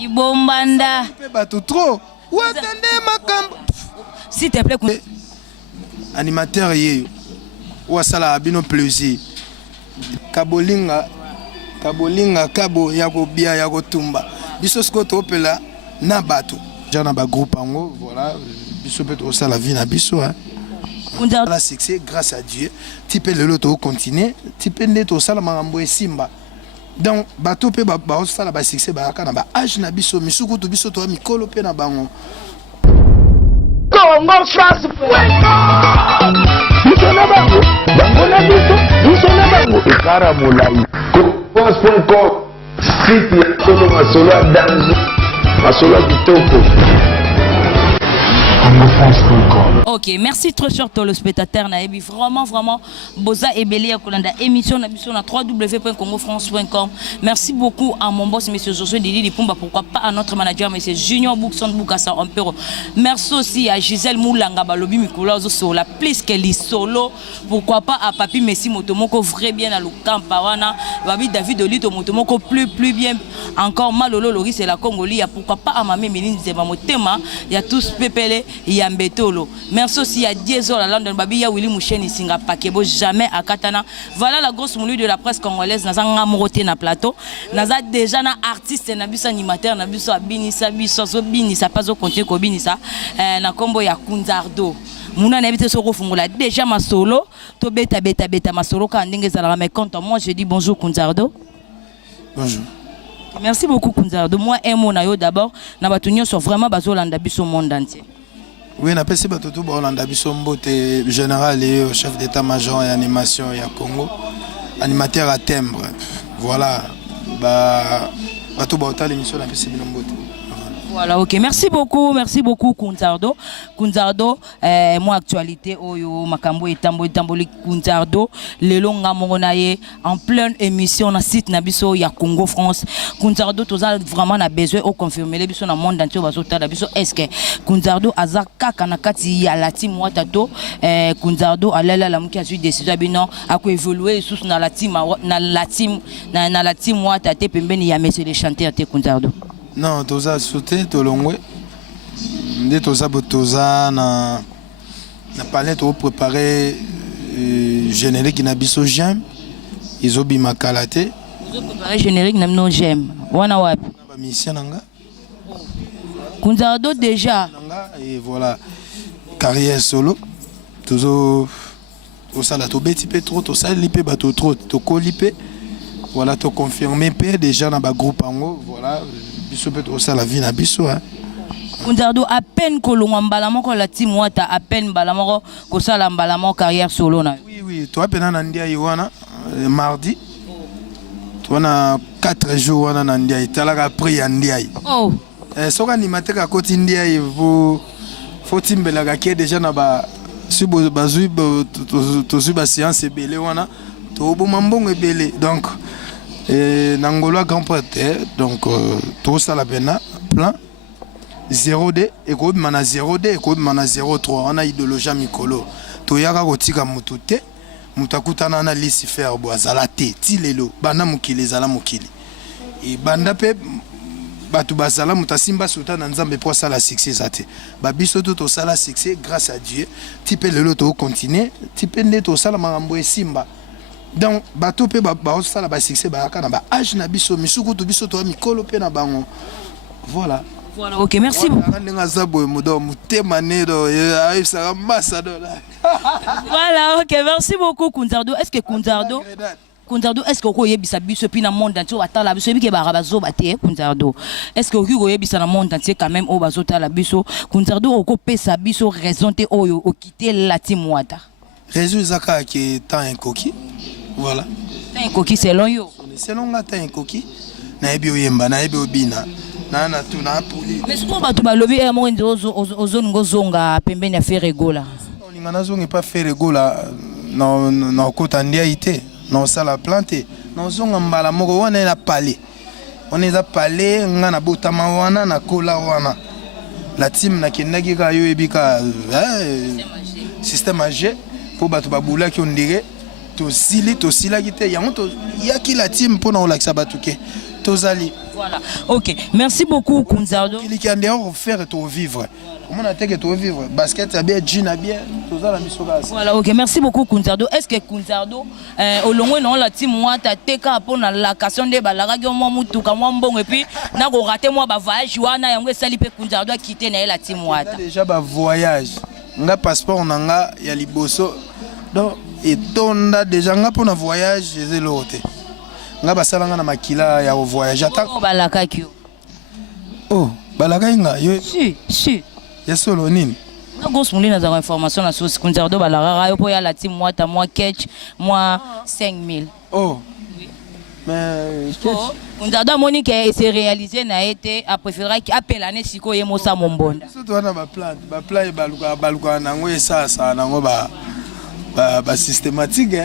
Ibombanda. Bato trop. Ou attendez ma camp. S'il te plaît. Animateur yeyo. Ou asala abino plaisir. Kabolinga kabo yako bia yako tumba. Biso sko topela na bato. Jana ba groupe ango voilà. Biso peut aussi la vie na biso hein. La succès grâce à Dieu. Tu peux le loto continuer. Tu peux neto sala mangambo simba. Donc bato pe ba sala ba succès ba kana ba âge na biso misuku to biso to mikolo pe na bango. Congo France. Biso na bango. Bango na biso na bango. Ekara molai. France.com. Site ya solo masolo danzo. Masolo kitoko. Ok, merci trop cher téléspectateur Naebi. Vraiment, Boza et Béli à Kolanda. Émission na www.congofrance.com. Merci beaucoup à mon boss, monsieur Josué Didi Dipumba. Pourquoi pas à notre manager, monsieur Junior Boukson Boukassa Ampero. Merci aussi à Gisèle Moulanga Balobi Mikula Sola. Plus qu'elle est solo. Pourquoi pas à Papi Messi Motomoko, vrai bien à Lukamp Parana. Babi David Olito Motomoko, plus bien. Encore Malolo Loris et la Congoli. Pourquoi pas à Mamé Méline Zema Motema. Il y a tous Pépélé. Yambetolo. Merci aussi à Diesel à London Babi ya Willy Moucheni Singa Pakebo jamais à Katana. Voilà la grosse moulue de la presse congolaise. Naza ngamoroté na plateau. Naza déjà na artiste na biso animateur na biso abinisa biso so binisa pas au continuer ko binisa na kombo ya Kunzardo. Muna na bité soko fungula déjà ma solo to beta ma solo ka ndenge za la mais quand moi je dis bonjour Kunzardo. Bonjour. Merci beaucoup Kunzardo. Moi un mot na yo d'abord na batunyo sont vraiment bazolanda biso monde entier. Oui, on a passé tout Hollande Bisombo, général et chef d'état-major et animation et à Congo, animateur à timbre. Voilà, tout l'émission on a passé Voilà, ok. Merci beaucoup, Kunzardo. Kunzardo, moi, actualité, Oyo, Makambo et Tamboli Kunzardo, le long Monaye, en pleine émission, na site Nabiso, il y a Congo France. Kunzardo, tout ça, vraiment, a besoin de confirmer les biso dans le monde entier, est-ce que Kunzardo, Azaka, Kanakati, à la team Watato, Kunzardo, à l'aile, la mouki a suivi décision, non, à quoi évoluer, sous la team Watate, Pembeni, il y a messieurs les chanteurs, Kunzardo. Non, toza sauté, tolongwe. Ndé toza botoza na palais to préparer générique na biso j'aime. Ils ont bima kalaté. Ils ont préparé générique na no j'aime. Wana wapi? Ba mission nanga. Kunzardo déjà. Et voilà. Carrière solo. Tozo ça la to beti pe trop, to ça lipé bato trop, to ko lipé. Voilà, to confirmer pe déjà na ba groupe ango, voilà. Biso peut aussi la vie na biso hein. Kunzardo à peine que l'on emballement que la team wata à peine balamoko que ça l'emballement carrière solo na. Oui, toi peine nandia iwana mardi. Toi na 4 jours wana nandia itala après yandia. Oh. Soka ni mateka koti ndia vous faut timbela ka qui déjà na ba subo bazui to suba séance belé wana to bo mambongo belé donc Nangolo grand prêtre donc tout ça la pena plan 0D et quoi mana 0D et quoi mana 03 on a idéologie mikolo to yaka kotika mutute mutakutana na Lucifer boazalate tilelo bana mukili zala mukili et banda pe batu bazala mutasimba sultana nzambe pour ça la succès zate ba biso to ça la succès grâce à Dieu tu peux le loto continuer tu peux neto ça la mangambo simba. Donc bato pe ba sala ba succès ba kana ba âge na biso misuku to biso to mikolo pe na bango. Voilà. Voilà, OK, merci beaucoup. Voilà, OK, merci beaucoup Kunzardo. Est-ce que Kunzardo est-ce que vous yebisa biso pi na monde entier atala biso bi ke ba bazo baté Kunzardo. Est-ce que vous yebisa na monde entier quand même o bazo tala biso Kunzardo oko pesa biso raison te oyo o quitter la team Wata. Raison zaka qui est temps incoquille. Voilà. Un coquille selon yo. Selon la taille coquille. Na ebi oyemba na ebi obina. Na na tu na puli. Mais souvent ba tu ba lobi e mo ozo ngozonga pembeni ya faire gola. Olinga na zonga pas faire gola na kota ndia ité. Non ça la planter. Non zonga mbala moko wana na palais. On est à palais ngana botama wana na kola wana. La team na kendaki ka yo ebika système AG pour battre babula qui on dirait to sila qui te ya qui la team pour na relaxa batuke tozali. Voilà. OK. Merci beaucoup Kunzardo. Il y a des faire et vivre. Comment on a que tu vivre basket à bien, jean à bien, tout ça la mission. Voilà, OK. Merci beaucoup Kunzardo. Est-ce que Kunzardo au long non la team moi ta teka pour la location de balaga moi mutuka moi bon et puis na ko rater moi ba voyage wana yango sali pe Kunzardo a quitter na la team moi. Déjà ba voyage. Nga passeport nanga ya liboso. Donc et tonda déjà nga pour na voyage j'ai l'autre. Nga basalanga na makila ya voyage attends balaka kio. Oh, balaka nga yo. Si. Solo nini na gos mulina za information na source Kunzardo balara yo po ya la team moi ta moi catch moi 5000. Oh oui. Mais Kunzardo Monique s'est réalisé na été a préféré qui appelle année siko ye mosa mombonda surtout wana ba plan baluka nango esa nango ba systématique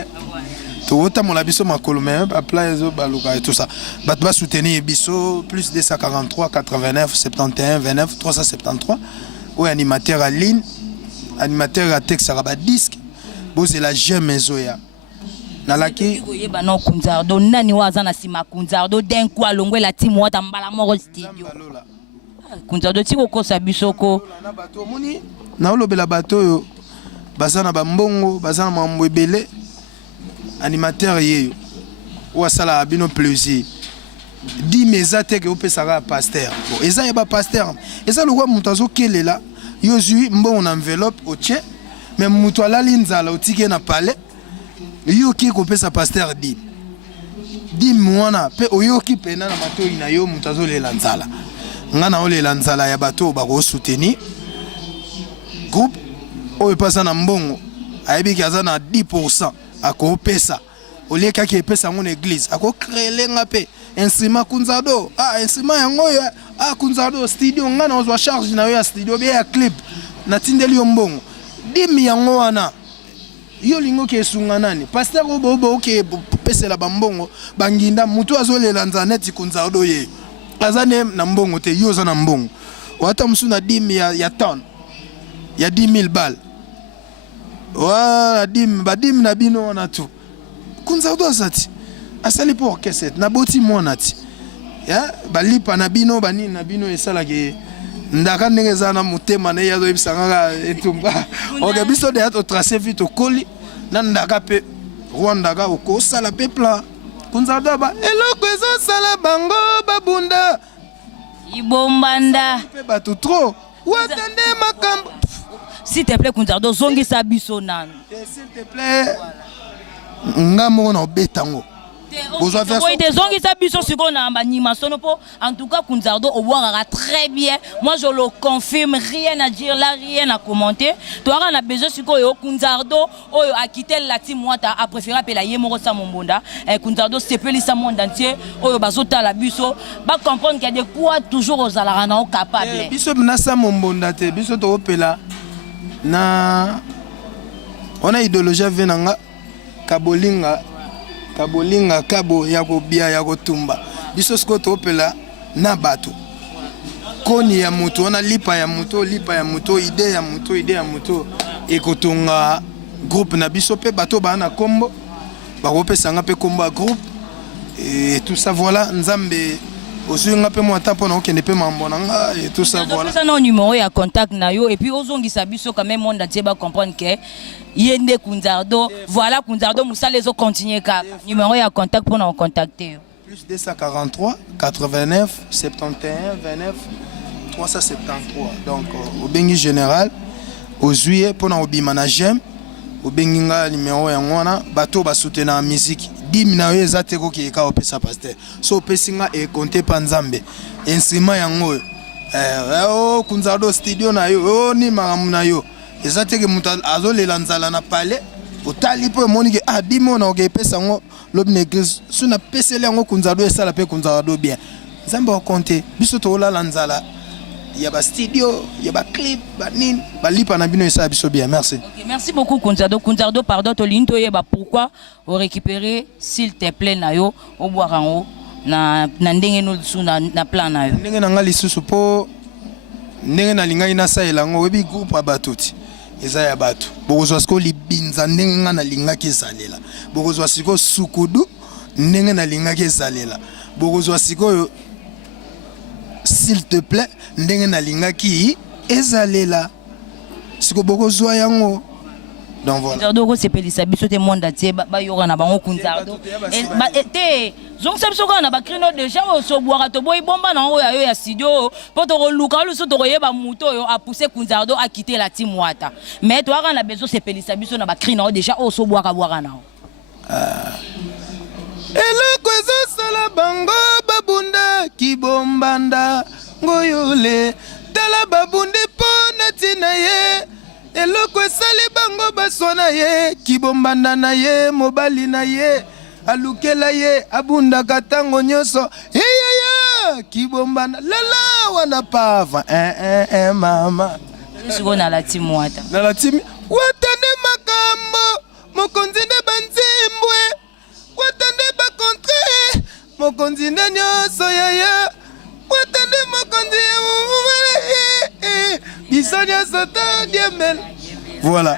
tout autant mon biso makolo mais ba plan ezo baluka et tout ça ba soutenir biso plus 243 89 71 29 373. Oui, animateur à ligne, animateur à texte à disque, c'est la gemme Zoya. Nalaki. Non Kunzardo, nani wazana sima Kunzardo den kwa longwe la team wata mbala moro studio. Kunzardo tiko ko sabisoko. Na bato moni, na olobela bato yo, bazana bambongo, bazana mambwebele, animateur yeyo. Wasala abino plaisir. Di meza teke ope sara pasteur. Bon, eza yeba pasteur. Eza le roi mutazo kelela. Yozui mbon en enveloppe au tien. Mais mutwala linzala otike na palais. Yoki ko pe sa pasteur di. Di mwana pe oyoki pena na bato ina yo mutazo le lanzala. Ngana ole lanzala ya bato ba ko soutenir. Groupe o pasa na mbongo. Ayebi kaza na 10% ako pesa. Olie kaki pesa mon église. Ako créer nga pe instrument Kunzardo instrument yango ya Kunzardo studio ngana ozwa charge na yo ya studio bien ya clip na tindeli yo mbongo dimi yango wana yo lingo ke sunga nani pasteur obo ke pesela bambongo banginda mutu azolela nzaneti Kunzardo ye azane na mbongo te yo za na mbongo wata musuna dimi ya ton ya 10000 balles wa dimi na bino na tu Kunzardo azati asali pour cassette na boti monati ya balipa na bino bani na bino esala ke ndaka ndenge za na mutema na yazo ebisanga etumba oke biso de ato tracer vite okoli na ndaka pe Rwanda ga okosala pe plan Kunzardo ba eloko ezo sala bango babunda ibombanda pe bato trop watande makambo s'il te plaît Kunzardo zongi sa biso nan s'il te plaît ngamo na obetango. En tout cas, Kunzardo très bien. Moi, je le confirme. Rien à dire là, rien à commenter. Toi, on a besoin de Kunzardo a quitté la team. Moi, a préféré appeler la Yemoro Samombonda. Kunzardo, c'est plus le monde entier. Bazota la buso. Va comprendre qu'il y a des quoi toujours aux alarana capables. Biso na Samombonda te. Biso to opela na. On a idéologie venanga kabolinga. Kabolinga kabo yako bia yako tumba biso sko topela na bato koni ya muto ona lipa ya muto ide ya muto ekotonga groupe na biso pe bato bana kombo bakopesa nga pe kombo groupe et tout ça voilà nzambe osunga pe mo tapo na okende pe mambona nga et tout ça voilà ça non numéro ya contact na yo et puis ozongisa biso quand même monde entier ba comprendre que Yende Kunzardo, voilà Kunzardo, Moussa les autres continuer car numéro à contact pour nous contacter. Plus 243 89 71 29 373. Donc au Bengi général, au juillet pour nous managem, au Benginga numéro ya ngwana, bateau ba soutenir la musique. 10 000 ezateko ki eka opesa pasteur. So pesinga e compter panzambe. Instrument yango Kunzardo studio na yo, ni maramu na yo. Ezateke muta azolela nzala na pale otali po monike dimo na oke pesa ngo lobi église suna pesele ngo Kunzardo esala pe Kunzardo bien nzambe wa compter biso to la nzala ya ba studio ya ba clip ba nin ba lipa na bino esala biso bien merci. Okay, merci beaucoup Kunzardo pardon to linto yeba pourquoi o récupérer s'il te plaît na yo o boire en haut na ndenge no suna na plan na yo ndenge na ngali susu po ndenge na linga ina sa elango webi groupe abatoti eza ya bato bokozwa siko libinza ndenge nga na lingaki ezalela bokozwa siko sukudu ndenge na lingaki ezalela bokozwa sikoyo s'il te plaît ndenge nalingaki ezalela siko bokozwa yango. Donc voilà. Kunzardo c'est pelisa biso te monde atie ba yoka na bango Kunzardo. Te zong sabso kana ba krino déjà so boira to boy bomba na oyo ya studio po to luka lu so to yeba muto yo a pousser Kunzardo a quitter la team Wata. Mais toi kana beso c'est pelisa biso na ba krino déjà o so boira na. Eloko ezosala bango babunda kibombanda ngoyole tala babunde po na tina ye eloko esali bango baswana ye kibombanda na ye mobali na ye alukela ye abundaka ntango nyonso eyaya kibombanda lala wana pava mama siko na la team Wata na la team Wata nde makambo mokonzi nde banzimbwe Wata nde bakontre mokonzi nde nyonso yaya Wata nde mokonzi biso nyonso to diemel. Voilà.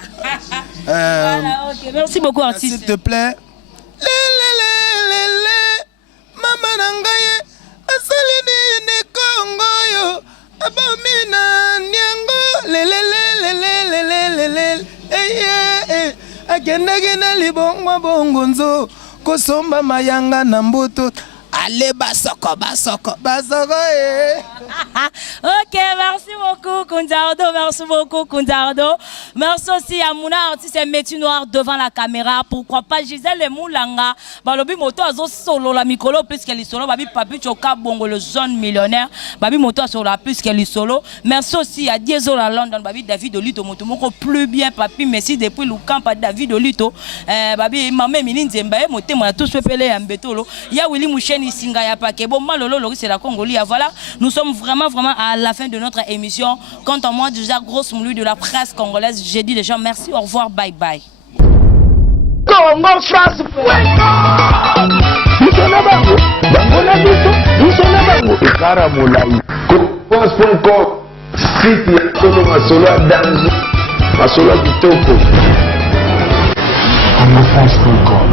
Voilà, ok. Merci beaucoup, artiste. S'il te plaît. Mama nangaye asalini ne Kongo yo abomina nyango akendaki na libongo bongonzo kosomba mayanga na mbutu ale basoko Ok, merci beaucoup Kunzardo, merci beaucoup Kunzardo. Merci aussi à Mouna, artiste métier noir devant la caméra. Pourquoi pas Gisèle Moulanga, balobi moto azo solo la micro plus qu'elle solo, babi papi choka bongo le jeune millionnaire, babi moto solo la plus qu'elle solo. Merci aussi à Diesel à London, babi David Olito moto moko plus bien papi, merci depuis le camp à David Olito. Babi maman Milin Zembaye moté moi tous pepele ya mbetolo. Ya Willy Moucheni Singa ya pakebo malolo lori c'est la Congolie. Voilà, nous sommes vraiment à la fin de notre émission. Quant à moi, déjà grosse moulue de la presse congolaise, j'ai dit déjà merci, au revoir, bye bye. Congo France France.com site ya Solo Masolo ya Danzu Masolo ya Kitoko. Congo France.com